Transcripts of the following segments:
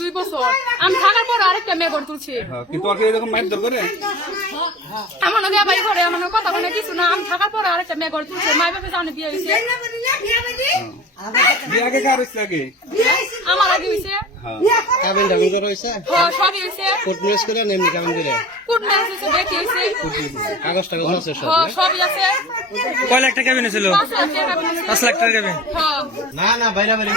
দুই বছর। আমি থাকার পর আরেকটা মেয়ে ঘর তুলছি। হ্যাঁ, আমার বিয়ে বাড়ি করে আমার কথা বলে কিছু না আমি থাকার পর আরেকটা মেয়ে ঘর তুলছে। মাই বাপে জানে বিয়ে হয়েছে আমার আগে হয়েছে হ্যাঁ কাবিন দাবিন করা হয়েছে? কোর্ট ম্যারেজ করে না এমনি কাবিন করে কাগজ টাগজ আছে সব আছে। কয় লাখ টাকা ছিল পাঁচ লাখ টাকা বিয়ে পাঁচ লাখ টাকা কেবে হ। না না বাইরে বাইরে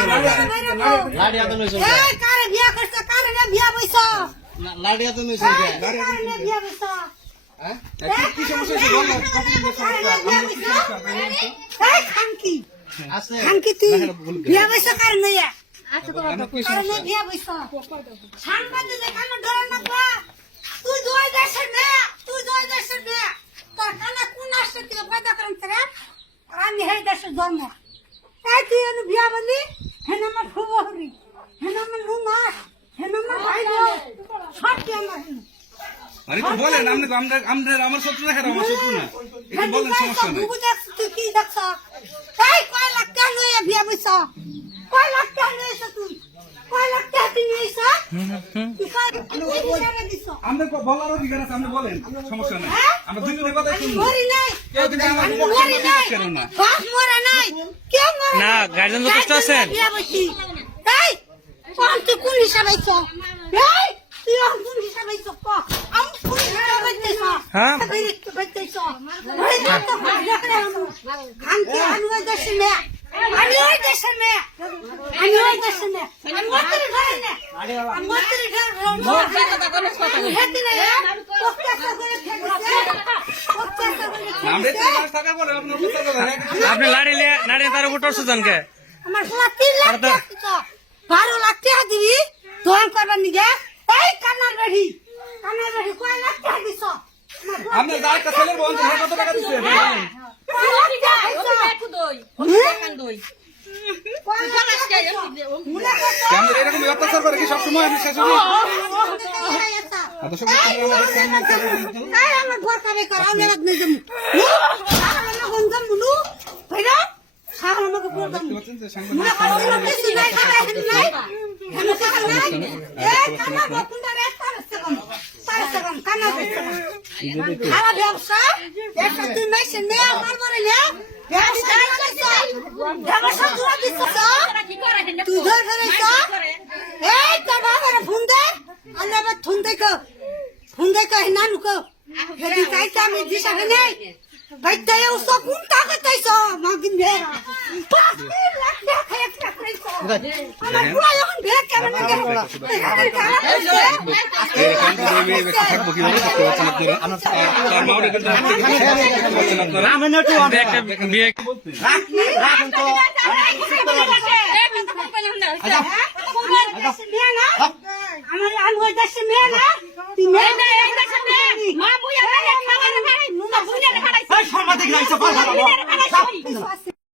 লাড়ি আদন হয়েছে কারে বিয়া করছে? কারে না বিয়া বইছ? লাড়ি আদন হয়েছে কারে না বিয়া বইছ? হ্যাঁ? কি সমস্যা। এই খানকি। আছে। খানকি তুই বিয়া বইছ কারে কি পা তুই জয় দেশের নে তুই জয় দেশের নে তোর কানে কোন আসছে তুই পয়দা করেন তোরা আমি হেই দেশের জন্ম। তাই তুই এনে বিয়া বলি হেন আমার খুব হরি হেন আমার নুনাস হেন আমার ভাই সব তুই আমার আরে একটু বলেন আপনি তো আমরা আমরা আমার শত্রু না হ্যাঁ আমার শত্রু না। একটু বলেন সমস্যা নেই। তুই কি দেখছ? এই কয় লাখ টাকা বিয়া বইছ কয় লাখ টাকা নিয়েছ তুই? কয় লাখ টাকা তুই নিয়েছ? আমাদের বলার অধিকার আছে আপনি বলেন সমস্যা নেই। হ্যাঁ? আমরা দুজনের কথা নাই। আমার না। বাপ মরে নাই। কেউ মরে না, নাই। guardian যথেষ্ট আছেন? তুই কোন হিসাবে তুই কোন হিসাবে বইতেছ হ্যাঁ? আমি ওই না তো দেখলে আমি আমি ওই দেশে মেয়ে। আমি ওই দেশে মেয়ে। আমি ওই দেশে মেয়ে আমি মন্ত্রী ঘরে না আমি হেঁটে না আপনি লাড়ি লাড়ি তার উপর টরছে জনকে। আমার পুরা তিন লাখ টাকা। বারো লাখ টাকা দিবি দোকান করবার নিগে। এই কানার বাড়ি। কানার বাড়ি কয় লাখ টাকা দিছ? আপনি যার একটা ছেলের বোন সে কত টাকা দিচ্ছে বলেন। কয় লাখ টাকা দিছ? কয় লাখ টাকা দিছ? মনে করছ? কেন এরকম অত্যাচার করে কি সবসময় আমি আমার ব্যবসা, তুই নে, আমার বলে নে, তুই ধরে ধরেছ, এই তোর বাবারে ফোন দে, আল্লাহ ফোন দেখো, ফোন দেখো, হে নানু কো, হেদি চাইছে আমি দিশা হে নেই, বাইতে উস কোন টাকা চাইছ, মাগিন ভেড়া, পাঁচ লাখ টাকা একটা চাইছ, আমার আমার আমি ওই দেশে মেয়ে না তুই মেয়ে না এক দেশে মেয়ে মা মুই এখানে খাবার খাই নুনা বুঝে খাইছো সমাধিক রাইছো পারবা না